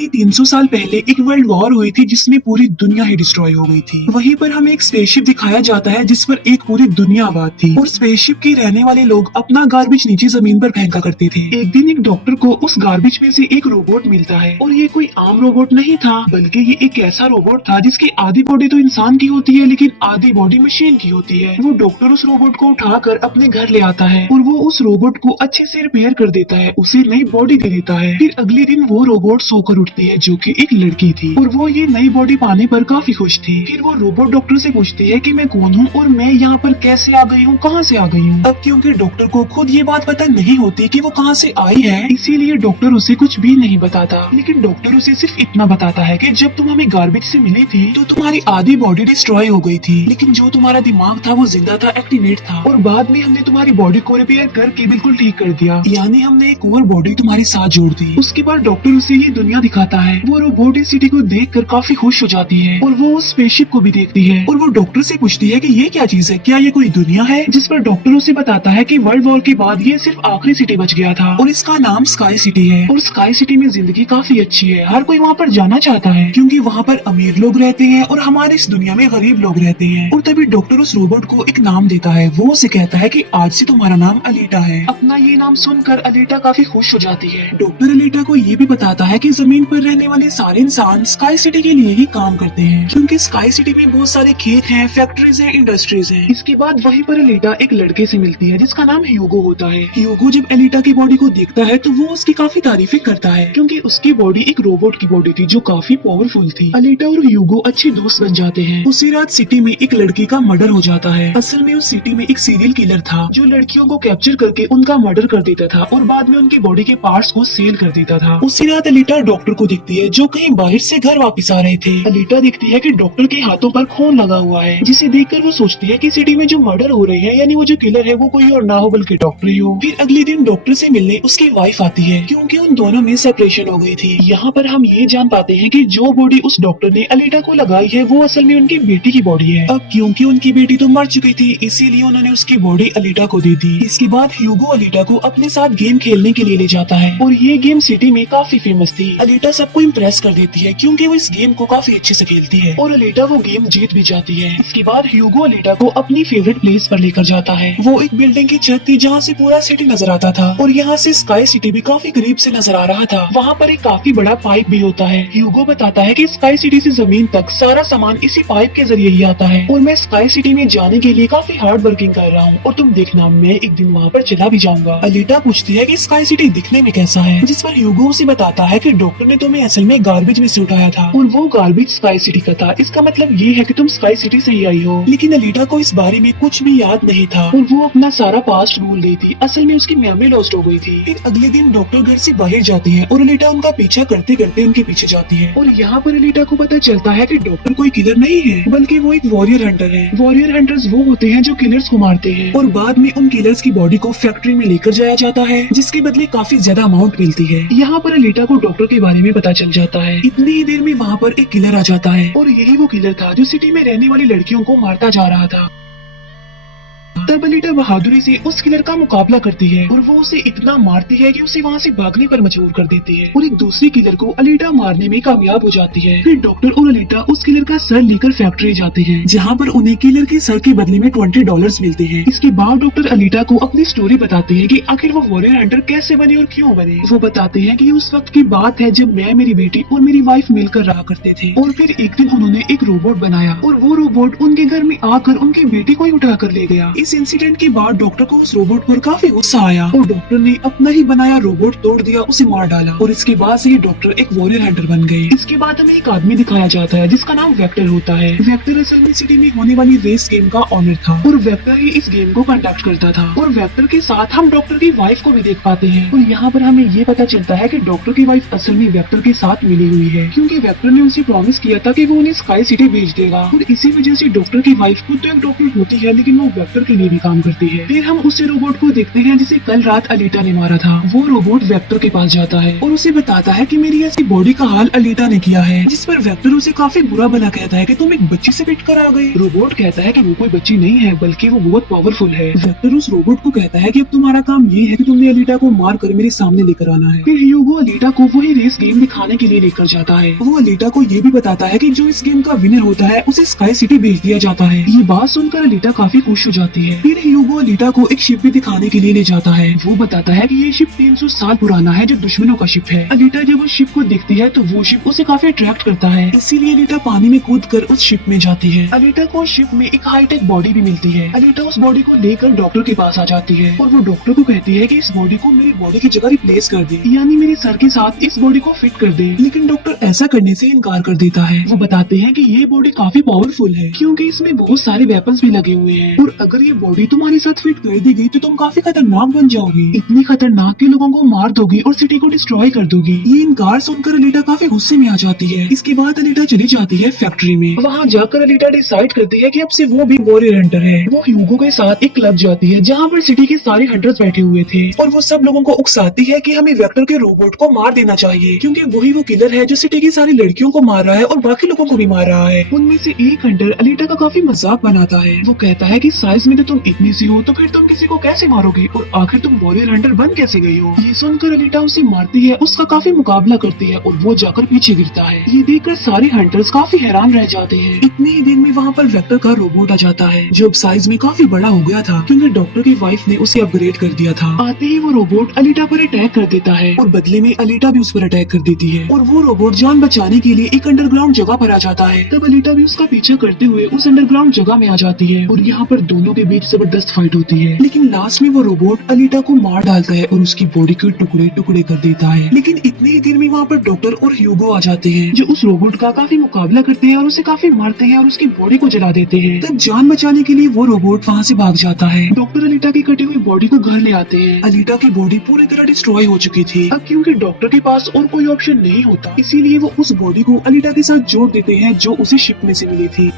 यानी 300 साल पहले एक वर्ल्ड वॉर हुई थी जिसमें पूरी दुनिया ही डिस्ट्रॉय हो गई थी। वहीं पर हमें एक स्पेसशिप दिखाया जाता है जिस पर एक पूरी दुनिया आबाद थी और स्पेसशिप के रहने वाले लोग अपना गार्बेज नीचे जमीन पर फेंका करते थे। एक दिन एक डॉक्टर को उस गार्बेज में से एक रोबोट मिलता है और ये कोई आम रोबोट नहीं था, बल्कि ये एक ऐसा रोबोट था जिसकी आधी बॉडी तो इंसान की होती है लेकिन आधी बॉडी मशीन की होती है। वो डॉक्टर उस रोबोट को उठाकर अपने घर ले आता है और वो उस रोबोट को अच्छे से रिपेयर कर देता है, उसे नई बॉडी दे देता है। फिर अगले दिन वो रोबोट सोकर उठती है जो कि एक लड़की थी और वो ये नई बॉडी पाने पर काफी खुश थी। फिर वो रोबोट डॉक्टर से पूछती है कि मैं कौन हूँ और मैं यहाँ पर कैसे आ गई हूँ, कहाँ से आ गई हूँ। अब क्योंकि डॉक्टर को खुद ये बात पता नहीं होती कि वो कहाँ से आई है, इसीलिए डॉक्टर उसे कुछ भी नहीं बताता। लेकिन डॉक्टर उसे सिर्फ इतना बताता है कि जब तुम हमें गार्बेज से मिली थी तो तुम्हारी आधी बॉडी डिस्ट्रॉय हो गई थी, लेकिन जो तुम्हारा दिमाग था वो जिंदा था, एक्टिवेट था, और बाद में हमने तुम्हारी बॉडी को रिपेयर करके बिल्कुल ठीक कर दिया, यानी हमने एक और बॉडी तुम्हारे साथ जोड़ दी। उसके बाद डॉक्टर उसे ये दुनिया दिखाता है। वो रोबोट इस सिटी को देखकर काफी खुश हो जाती है और वो उस स्पेसशिप को भी देखती है और वो डॉक्टर से पूछती है कि ये क्या चीज है, क्या ये कोई दुनिया है। जिस पर डॉक्टर उसे बताता है कि वर्ल्ड वॉर के बाद ये सिर्फ आखिरी सिटी बच गया था और इसका नाम स्काई सिटी है और स्काई सिटी में जिंदगी काफी अच्छी है, हर कोई वहाँ पर जाना चाहता है क्योंकि वहाँ पर अमीर लोग रहते हैं और हमारे इस दुनिया में गरीब लोग रहते हैं। और तभी डॉक्टर उस रोबोट को एक नाम देता है। वो उसे कहता है कि आज से तुम्हारा नाम अलीटा है। अपना ये नाम सुनकर अलीटा काफी खुश हो जाती है। डॉक्टर अलीटा को ये भी बताता है कि जमीन पर रहने वाले सारे इंसान स्काई सिटी के लिए ही काम करते हैं क्योंकि स्काई सिटी में बहुत सारे खेत हैं, फैक्ट्रीज हैं, इंडस्ट्रीज हैं। इसके बाद वहीं पर अलीटा एक लड़के से मिलती है जिसका नाम ह्यूगो होता है। ह्यूगो जब अलीटा की बॉडी को देखता है तो वो उसकी काफी तारीफें करता है क्योंकि उसकी बॉडी एक रोबोट की बॉडी थी जो काफी पावरफुल थी। अलीटा और ह्यूगो अच्छे दोस्त बन जाते हैं। उसी रात सिटी में एक लड़की का मर्डर हो जाता है। असल में उस सिटी में एक सीरियल किलर था जो लड़कियों को कैप्चर करके उनका मर्डर कर देता था और बाद में उनकी बॉडी के पार्ट्स को सेल कर देता था। उसी रात अलीटा डॉक्टर को दिखती है जो कहीं बाहर से घर वापस आ रहे थे। अलीटा दिखती है कि डॉक्टर के हाथों पर खून लगा हुआ है, जिसे देखकर वो सोचती है कि सिटी में जो मर्डर हो रहे हैं यानी वो जो किलर है वो कोई और ना हो बल्कि डॉक्टर ही हो। फिर अगले दिन डॉक्टर से मिलने उसकी वाइफ आती है क्योंकि उन दोनों में सेपरेशन हो गई थी। यहाँ पर हम ये जान पाते हैं कि जो बॉडी उस डॉक्टर ने अलीटा को लगाई है वो असल में उनकी बेटी की बॉडी है। अब क्योंकि उनकी बेटी तो मर चुकी थी इसीलिए उन्होंने उसकी बॉडी अलीटा को दे दी। इसके बाद ह्यूगो अलीटा को अपने साथ गेम खेलने के लिए ले जाता है और ये गेम सिटी में काफी फेमस थी। अलीटा सबको इम्प्रेस कर देती है क्योंकि वो इस गेम को काफी अच्छे से खेलती है और अलीटा वो गेम जीत भी जाती है। इसके बाद ह्यूगो अलीटा को अपनी फेवरेट प्लेस पर लेकर जाता है। वो एक बिल्डिंग की छत थी जहाँ से पूरा सिटी नजर आता था और यहाँ से स्काई सिटी भी काफी करीब से नजर आ रहा था। वहाँ पर एक काफी बड़ा पाइप भी होता है। ह्यूगो बताता है कि स्काई सिटी से जमीन तक सारा सामान इसी पाइप के जरिए ही आता है और मैं स्काई सिटी में जाने के लिए काफी हार्ड वर्किंग कर रहा हूँ और तुम देखना मैं एक दिन वहाँ पर चला भी जाऊंगा। अलीटा पूछती है कि स्काई सिटी दिखने में कैसा है, जिस पर ह्यूगो उसे बताता है कि डॉक्टर ने तुम्हें असल में गार्बेज में से उठाया था और वो गार्बेज स्काई सिटी का था। इसका मतलब ये है कि तुम स्काई सिटी से ही आई हो। लेकिन अलीटा को इस बारे में कुछ भी याद नहीं था और वो अपना सारा पास्ट भूल गई थी। असल में उसकी मेमोरी लॉस्ट हो गई थी। फिर अगले दिन डॉक्टर घर से बाहर जाती है और अलीटा उनका पीछा करते करते उनके पीछे जाती है और यहाँ पर अलीटा को पता चलता है कि डॉक्टर कोई किलर नहीं है बल्कि वो एक वॉरियर हंटर है। वॉरियर हंटर्स वो होते हैं जो किलर्स को मारते हैं और बाद में उन किलर्स की बॉडी को फैक्ट्री में लेकर जाया जाता है जिसके बदले काफी ज्यादा अमाउंट मिलती है। यहाँ पर अलीटा को डॉक्टर के बारे में पता चल जाता है। इतनी ही देर में वहाँ पर एक किलर आ जाता है और यही वो किलर था जो सिटी में रहने वाली लड़कियों को मारता जा रहा था। तब अलीटा बहादुरी से उस किलर का मुकाबला करती है और वो उसे इतना मारती है कि उसे वहाँ से भागने पर मजबूर कर देती है और एक दूसरी किलर को अलीटा मारने में कामयाब हो जाती है। फिर डॉक्टर और अलीटा उस किलर का सर लेकर फैक्ट्री जाते हैं जहाँ पर उन्हें किलर के सर के बदले में $20 मिलते हैं। इसके बाद डॉक्टर अलीटा को अपनी स्टोरी बताते हैं कि आखिर वो वॉरियर हंटर कैसे बने और क्यों बने। वो बताते हैं कि उस वक्त की बात है जब मैं, मेरी बेटी और मेरी वाइफ मिलकर रहा करते थे और फिर एक दिन उन्होंने एक रोबोट बनाया और वो रोबोट उनके घर में आकर उनकी बेटी को ही उठा कर ले गया। इस इंसिडेंट के बाद डॉक्टर को उस रोबोट पर काफी गुस्सा आया और डॉक्टर ने अपना ही बनाया रोबोट तोड़ दिया, उसे मार डाला और इसके बाद से ही डॉक्टर एक वॉरियर हंटर बन गए। इसके बाद हमें एक आदमी दिखाया जाता है जिसका नाम वेक्टर होता है। वेक्टर असल में सिटी में होने वाली रेस गेम का ऑनर था और वेक्टर ही इस गेम को कंडक्ट करता था और वेक्टर के साथ हम डॉक्टर की वाइफ को भी देख पाते हैं और यहाँ पर हमें ये पता चलता है कि डॉक्टर की वाइफ असल में वेक्टर के साथ मिली हुई है क्योंकि वेक्टर ने उसे प्रॉमिस किया था कि वो उन्हें स्काई सिटी भेज देगा और इसी वजह से डॉक्टर की वाइफ खुद तो एक डॉक्टर होती है लेकिन वो वेक्टर के लिए भी काम करती है। फिर हम उसी रोबोट को देखते हैं जिसे कल रात अलीटा ने मारा था। वो रोबोट वेक्टर के पास जाता है और उसे बताता है कि मेरी ऐसी बॉडी का हाल अलीटा ने किया है, जिस पर वेक्टर उसे काफी बुरा भला कहता है कि तुम एक बच्ची से पिट कर आ गए। रोबोट कहता है कि वो कोई बच्ची नहीं है बल्कि वो बहुत पावरफुल है। वेक्टर उस रोबोट को कहता है कि अब तुम्हारा काम ये है कि तुमने अलीटा को मार कर मेरे सामने लेकर आना है। फिर ह्यूगो अलीटा को वही रेस गेम दिखाने के लिए लेकर जाता है। वो अलीटा को ये भी बताता है कि जो इस गेम का विनर होता है उसे स्काई सिटी भेज दिया जाता है। ये बात सुनकर अलीटा काफी खुश हो जाती है। फिर ह्यूगो अलीटा को एक शिप भी दिखाने के लिए ले जाता है। वो बताता है कि ये शिप 300 साल पुराना है जो दुश्मनों का शिप है। अलीटा जब उस शिप को देखती है तो वो शिप उसे काफी अट्रैक्ट करता है, इसीलिए अलीटा पानी में कूद कर उस शिप में जाती है। अलीटा को उस शिप में एक हाईटेक बॉडी भी मिलती है। अलीटा उस बॉडी को लेकर डॉक्टर के पास आ जाती है और वो डॉक्टर को कहती है कि इस बॉडी को मेरी बॉडी की जगह रिप्लेस कर दे, यानी मेरे सर के साथ इस बॉडी को फिट कर दे। लेकिन डॉक्टर ऐसा करने से इनकार कर देता है। वो बताते हैं कि ये बॉडी काफी पावरफुल है क्योंकि इसमें बहुत सारे वेपन्स भी लगे हुए हैं और अगर ये बॉडी तुम्हारे साथ फिट कर दी गई तो तुम काफी खतरनाक बन जाओगी, इतनी खतरनाक कि लोगों को मार दोगी और सिटी को डिस्ट्रॉय कर दोगी। ये इनकार सुनकर अलीटा काफी गुस्से में आ जाती है। इसके बाद अलीटा चली जाती है फैक्ट्री में। वहाँ जाकर अलीटा डिसाइड करती है कि अब से वो भी वॉरियर हंटर है। वो ह्यूगो के साथ एक क्लब जाती है जहाँ पर सिटी के सारे हंटर्स बैठे हुए थे और वो सब लोगों को उकसाती है कि हमें वेक्टर के रोबोट को मार देना चाहिए क्योंकि वही वो किलर है जो सिटी की सारी लड़कियों को मार रहा है और बाकी लोगों को भी मार रहा है। उनमें से एक हंटर अलीटा का काफी मजाक बनाता है। वो कहता है कि साइज में तो तुम इतनी सी हो तो फिर तुम किसी को कैसे मारोगे और आखिर तुम वॉरियर हंटर बन कैसे गई हो। ये सुनकर अलीटा उसे मारती है, उसका काफी मुकाबला करती है और वो जाकर पीछे गिरता है। ये देखकर सारे हंटर्स काफी हैरान रह जाते हैं। इतनी ही देर में वहाँ पर वेक्टर का रोबोट आ जाता है जो अब साइज में काफी बड़ा हो गया था क्योंकि डॉक्टर की वाइफ ने उसे अपग्रेड कर दिया था। आते ही वो रोबोट अलीटा पर अटैक कर देता है और बदले में अलीटा भी उस पर अटैक कर देती है और वो रोबोट जान बचाने के लिए एक अंडरग्राउंड जगह पर आ जाता है। तब अलीटा भी उसका पीछा करते हुए उस अंडरग्राउंड जगह में आ जाती है और यहाँ पर दोनों के बीच जबरदस्त फाइट होती है। लेकिन लास्ट में वो रोबोट अलीटा को मार डालता है और उसकी बॉडी के टुकड़े टुकड़े कर देता है। लेकिन इतनी ही देर में वहाँ पर डॉक्टर और ह्यूगो आ जाते हैं जो उस रोबोट का काफी मुकाबला करते हैं और उसे काफी मारते हैं और उसकी बॉडी को जला देते हैं। तब जान बचाने के लिए वो रोबोट वहाँ से भाग जाता है। डॉक्टर अलीटा की कटी हुई बॉडी को घर ले आते हैं। अलीटा की बॉडी पूरी तरह डिस्ट्रॉय हो चुकी थी। अब क्योंकि डॉक्टर के पास और कोई ऑप्शन नहीं होता इसीलिए वो उस बॉडी को अलीटा के साथ जोड़ देते हैं जो उसे शिप में से मिली थी।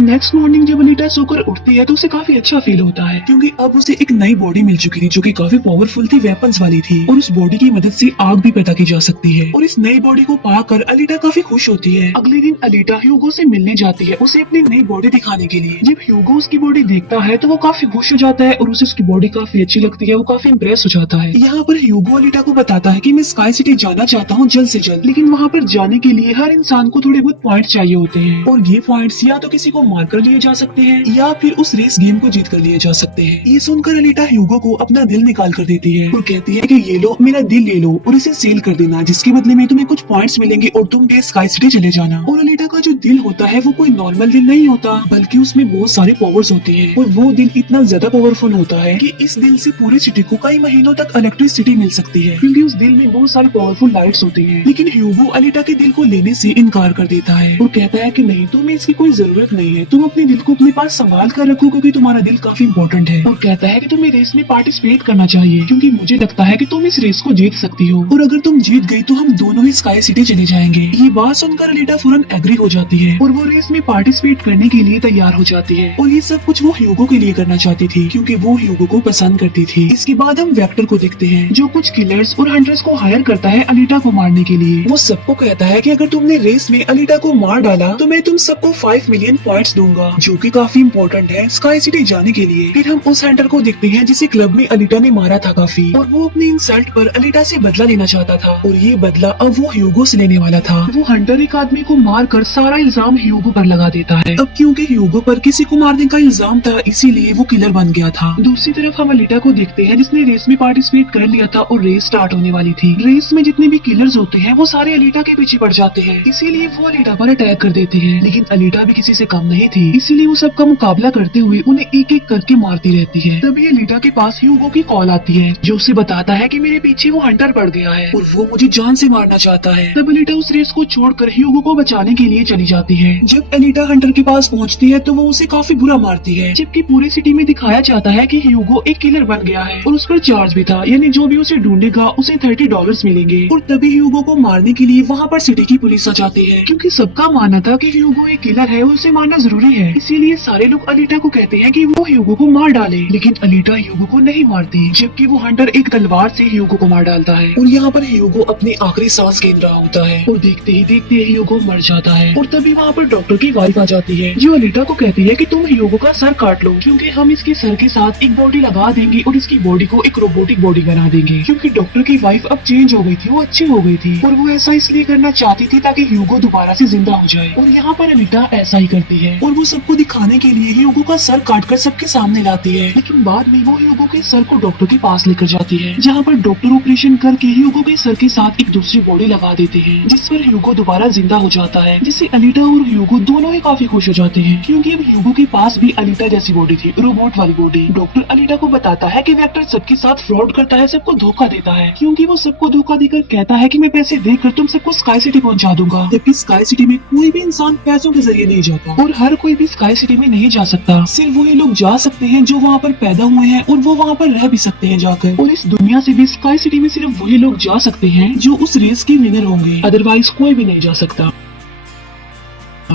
नेक्स्ट मॉर्निंग जब अनीता सोकर उठती है तो उसे काफी अच्छा फील होता है क्योंकि अब उसे एक नई बॉडी मिल चुकी थी जो कि काफी पावरफुल थी, वेपन्स वाली थी और उस बॉडी की मदद से आग भी पैदा की जा सकती है। और इस नई बॉडी को पाकर अलीटा काफी खुश होती है। अगले दिन अलीटा ह्यूगो से मिलने जाती है उसे अपनी नई बॉडी दिखाने के लिए। जब ह्यूगो उसकी बॉडी देखता है तो वो काफी खुश हो जाता है और उसे उसकी बॉडी काफी अच्छी लगती है, वो काफी इम्प्रेस हो जाता है। यहाँ पर ह्यूगो अलीटा को बताता है कि मैं स्काई सिटी जाना चाहता हूँ जल्द से जल्द, लेकिन वहाँ पर जाने के लिए हर इंसान को थोड़े बहुत पॉइंट चाहिए होते हैं और ये पॉइंट्स या तो किसी को मारकर लिए जा सकते हैं या फिर उस रेस गेम को जीत कर लिए जा सकते हैं। ये सुनकर अलीटा ह्यूगो को अपना दिल निकाल कर देती है और कहती है कि ये लो मेरा दिल ले लो और इसे सेल कर देना, जिसके बदले में तुम्हें कुछ पॉइंट्स मिलेंगे और तुम भी स्काई सिटी चले जाना। और अलीटा का जो दिल होता है वो कोई नॉर्मल दिल नहीं होता बल्कि उसमें बहुत सारे पावर्स होती है और वो दिल इतना ज्यादा पावरफुल होता है कि इस दिल से पूरी सिटी को कई महीनों तक इलेक्ट्रिसिटी मिल सकती है क्योंकि उस दिल में बहुत सारी पावरफुल लाइट्स होती है। लेकिन ह्यूगो अलीटा के दिल को लेने से इनकार कर देता है और कहता है कि नहीं, तुम्हें इसकी कोई जरूरत नहीं है, तुम अपने दिल को अपने पास संभाल कर रखो क्योंकि तुम्हारा दिल काफी इम्पोर्टेंट है। और कहता है कि तुम्हें रेस में पार्टिसिपेट करना चाहिए क्योंकि मुझे लगता है कि तुम इस रेस को जीत सकती हो और अगर तुम जीत गई तो हम दोनों ही स्काई सिटी चले जाएंगे। ये बात सुनकर अलीटा फौरन एग्री हो जाती है और वो रेस में पार्टिसिपेट करने के लिए तैयार हो जाती है और ये सब कुछ वो ह्यूगो के लिए करना चाहती थी क्योंकि वो ह्यूगो को पसंद करती थी। इसके बाद हम वेक्टर को देखते हैं जो कुछ किलर्स और हंटर्स को हायर करता है अलीटा को मारने के लिए। वो सबको कहता है कि अगर तुमने रेस में अलीटा को मार डाला तो मैं तुम सबको 5 मिलियन पॉइंट्स दूंगा जो कि काफी इम्पोर्टेंट है स्काई सिटी जाने के लिए। फिर हम उस हंटर को देखते हैं जिसे क्लब में अलीटा ने मारा था काफी और वो अपनी इंसल्ट पर अलीटा से बदला लेना चाहता था और ये बदला अब वो ह्यूगो से लेने वाला था। वो हंटर एक आदमी को मारकर सारा इल्जाम ह्यूगो पर लगा देता है। अब क्योंकि ह्यूगो पर किसी को मारने का इल्जाम था इसीलिए वो किलर बन गया था। दूसरी तरफ हम अलीटा को देखते हैं जिसने रेस में पार्टिसिपेट कर लिया था और रेस स्टार्ट होने वाली थी। रेस में जितने भी किलर्स होते हैं वो सारे अलीटा के पीछे पड़ जाते हैं, इसीलिए वो अलीटा पर अटैक कर देते हैं। लेकिन अलीटा भी किसी से कम नहीं थी, इसीलिए वो सबका मुकाबला करते हुए उन्हें एक एक करके मारती रहती है। तभी अलीटा के पास ह्यूगो की कॉल आती है जो उसे बताता है कि मेरे पीछे वो हंटर पड़ गया है और वो मुझे जान से मारना चाहता है। तब अलीटा उस रेस को छोड़कर ह्यूगो को बचाने के लिए चली जाती है। जब अलीटा हंटर के पास पहुंचती है तो वो उसे काफी बुरा मारती है, जबकि पूरी सिटी में दिखाया जाता है कि ह्यूगो एक किलर बन गया है और उस पर चार्ज भी था, यानी जो भी उसे ढूंढेगा उसे $30 मिलेंगे। और तभी ह्यूगो को मारने के लिए वहाँ पर सिटी की पुलिस आ जाती है क्योंकि सबका मानना था कि ह्यूगो एक किलर है और उसे मारना जरूरी है। इसीलिए सारे लोग अलीटा को कहते हैं कि वो ह्यूगो को मार डाले, लेकिन अलीटा ह्यूगो को नहीं मारती, जबकि वो हंटर एक तलवार से ह्यूगो को मार डालता है। और यहाँ पर ह्यूगो अपनी आखिरी सांस गिन रहा होता है और देखते ही देखते ह्यूगो मर जाता है। और तभी वहाँ पर डॉक्टर की वाइफ आ जाती है, जो अलीटा को कहती है कि तुम ह्यूगो का सर काट लो, क्योंकि हम इसके सर के साथ एक बॉडी लगा देंगे और इसकी बॉडी को एक रोबोटिक बॉडी बना देंगे। क्योंकि डॉक्टर की वाइफ अब चेंज हो गई थी, वो अच्छी हो गई थी और वो ऐसा इसलिए करना चाहती थी ताकि ह्यूगो दोबारा से जिंदा हो जाए। और यहाँ पर अलीटा ऐसा ही करती है और वो सबको दिखाने के लिए ह्यूगो का सर काटकर सबके सामने लाती है। लेकिन बाद में वो ह्यूगो के सर को डॉक्टर के पास लेकर जाती है, जहाँ पर डॉक्टर ऑपरेशन करके ह्यूगो के सर के साथ एक दूसरी बॉडी लगा देते हैं, जिस पर ह्यूगो दोबारा जिंदा हो जाता है, जिससे अलीटा और ह्यूगो दोनों ही काफी खुश हो जाते हैं, क्योंकि अब ह्यूगो के पास भी अलीटा जैसी बॉडी थी, रोबोट वाली बॉडी। डॉक्टर अलीटा को बताता है कि वेक्टर सबके साथ फ्रॉड करता है, सबको धोखा देता है, क्योंकि वो सबको धोखा देकर कहता है कि मैं पैसे देकर तुम सबको स्काई सिटी पहुंचा दूंगा, जबकि स्काई सिटी में कोई भी इंसान पैसों के जरिए नहीं जाता और हर कोई भी स्काई सिटी में नहीं जा सकता। सिर्फ वही लोग जा सकते हैं जो वहाँ पर पैदा हुए हैं और वो वहाँ पर रह भी सकते हैं जाकर। और इस दुनिया से भी स्काई सिटी में सिर्फ वही लोग जा सकते हैं जो उस रेस के विनर होंगे, अदरवाइज कोई भी नहीं जा सकता।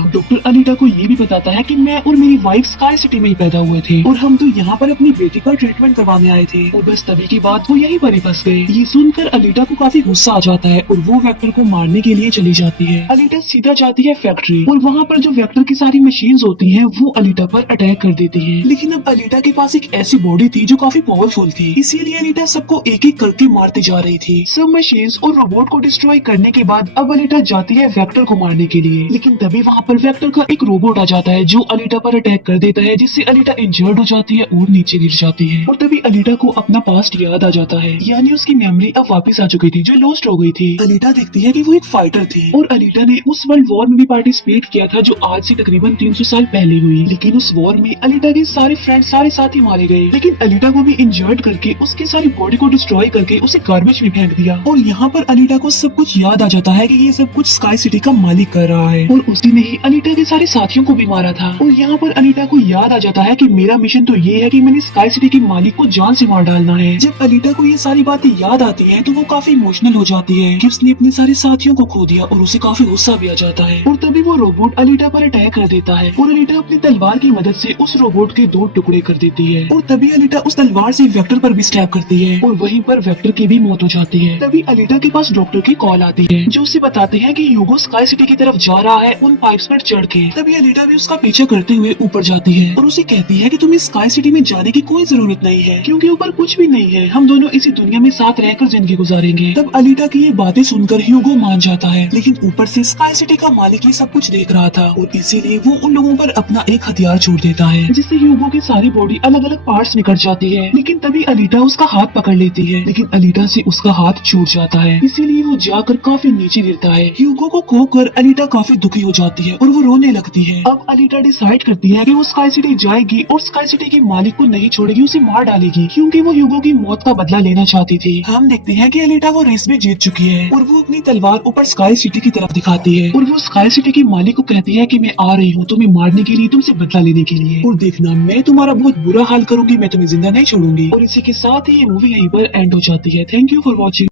डॉक्टर अलीटा को ये भी बताता है कि मैं और मेरी वाइफ स्काई सिटी में ही पैदा हुए थे और हम तो यहाँ पर अपनी बेटी का ट्रीटमेंट करवाने आए थे, और बस तभी की बात वो यहीं पर ही फंस गए। ये सुनकर अलीटा को काफी गुस्सा आ जाता है और वो वेक्टर को मारने के लिए चली जाती है। अलीटा सीधा जाती है फैक्ट्री और वहाँ पर जो वेक्टर की सारी मशीन्स होती हैं वो अलीटा पर अटैक कर देती हैं। लेकिन अब अलीटा के पास एक ऐसी बॉडी थी जो काफी पावरफुल थी, इसीलिए अलीटा सबको एक एक करके मारती जा रही थी। सब मशीन्स और रोबोट को डिस्ट्रॉय करने के बाद अब अलीटा जाती है वेक्टर को मारने के लिए, लेकिन तभी वहाँ पर वेक्टर का एक रोबोट आ जाता है जो अलीटा पर अटैक कर देता है, जिससे अलीटा इंजर्ड हो जाती है और नीचे गिर जाती है। और तभी अलीटा को अपना पास्ट याद आ जाता है, यानी उसकी मेमोरी अब वापस आ चुकी थी जो लॉस्ट हो गई थी। अलीटा देखती है कि वो एक फाइटर थी और अलीटा ने उस वर्ल्ड वॉर में भी पार्टिसिपेट किया था जो आज से तकरीबन 300 साल पहले हुई। लेकिन उस वॉर में अलीटा के सारे फ्रेंड सारे साथी मारे गए, लेकिन अलीटा को भी इंजर्ड करके उसकी सारी बॉडी को डिस्ट्रॉय करके उसे गार्बेज में फेंक दिया। और यहाँ पर अलीटा को सब कुछ याद आ जाता है कि ये सब कुछ स्काई सिटी का मालिक कर रहा है और उसी ने ही अलीटा के सारे साथियों को भी मारा था। और यहाँ पर अलीटा को याद आ जाता है कि मेरा मिशन तो ये है कि मैंने स्काई सिटी के मालिक को जान से मार डालना है। जब अलीटा को ये सारी बातें याद आती हैं तो वो काफी इमोशनल हो जाती है कि उसने अपने सारे साथियों को खो दिया और उसे काफी गुस्सा भी आ जाता है। और तभी वो रोबोट अलीटा पर अटैक कर देता है और अलीटा अपनी तलवार की मदद से उस रोबोट के 2 टुकड़े कर देती है। और तभी अलीटा उस तलवार से वेक्टर पर भी स्टैब करती है और वहीं पर वेक्टर की भी मौत हो जाती है। तभी अलीटा के पास डॉक्टर की कॉल आती है जो उसे बताते हैं कि ह्यूगो स्काई सिटी की तरफ जा रहा है उन पाइप्स पर चढ़ के। तभी अलीटा भी उसका पीछा करते हुए ऊपर जाती है और उसे कहती है कि तुम्हें स्काई सिटी में जाने की कोई जरूरत नहीं है, क्योंकि ऊपर कुछ भी नहीं है, हम दोनों इसी दुनिया में साथ रहकर जिंदगी गुजारेंगे। तब अलीटा की ये बातें सुनकर ह्यूगो मान जाता है, लेकिन ऊपर से स्काई सिटी का मालिक ये सब कुछ देख रहा था और इसीलिए वो उन लोगों पर अपना एक हथियार छोड़ देता है, जिससे ह्यूगो की सारी बॉडी अलग अलग पार्ट्स निकल जाती है। लेकिन तभी अलीटा उसका हाथ पकड़ लेती है, लेकिन अलीटा से उसका हाथ छूट जाता है, इसीलिए वो जाकर काफी नीचे गिरता है। ह्यूगो को खोकर अलीटा काफी दुखी हो जाती है और वो रोने लगती है। अब अलीटा डिसाइड करती है कि वो स्काई सिटी जाएगी और स्काई सिटी के मालिक को नहीं छोड़ेगी, उसे मार डालेगी, क्योंकि वो ह्यूगो की मौत का बदला लेना चाहती थी। हम देखते हैं कि अलीटा वो रेस में जीत चुकी है और वो अपनी तलवार ऊपर स्काई सिटी की तरफ दिखाती है और वो स्काई सिटी के मालिक को कहती है कि मैं आ रही हूँ तुम्हें मारने के लिए, तुमसे बदला लेने के लिए, और देखना मैं तुम्हारा बहुत बुरा हाल करूंगी, मैं तुम्हें जिंदा नहीं छोड़ूंगी। और इसी के साथ ही ये मूवी यहीं पर एंड हो जाती है। Thank you for watching.